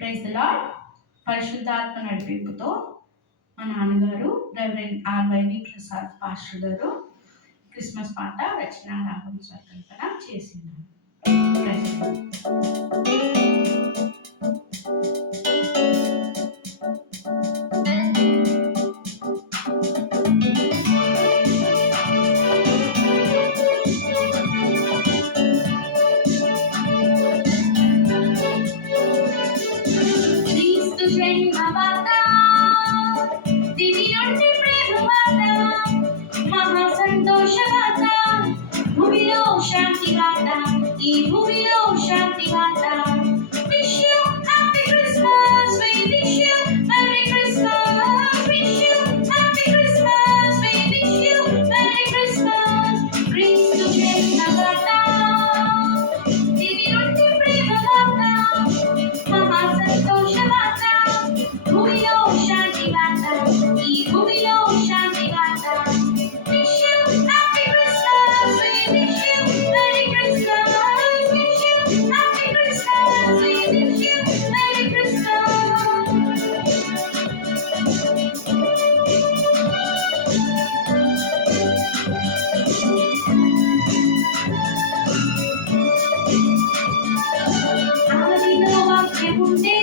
Praise the lord. పరిశుద్ధాత్మ నడిపింపుతో మా నాన్నగారు రెవరెండ్ ఆర్వైవి ప్రసాద్ పాస్టర్ గారు క్రిస్మస్ పాట రచన రాగం స్వతంత్ర చేసినారు. శాంతి వార్త ఈ భూమిలో శాంతి వార్త wish you happy Christmas we wish you merry Christmas wish you happy Christmas we wish you merry Christmas క్రీస్తు జన్మ వార్త దివి నుండి ప్రేమ వార్త మహా సంతోష వార్త భూమిలో శాంతి వార్త ఈ భూమిలో శాంతి వార్త wish you happy Christmas we wish you merry Christmas wish you happy Christmas we wish you merry Christmas. ఆదిలో వాక్యం ఉండే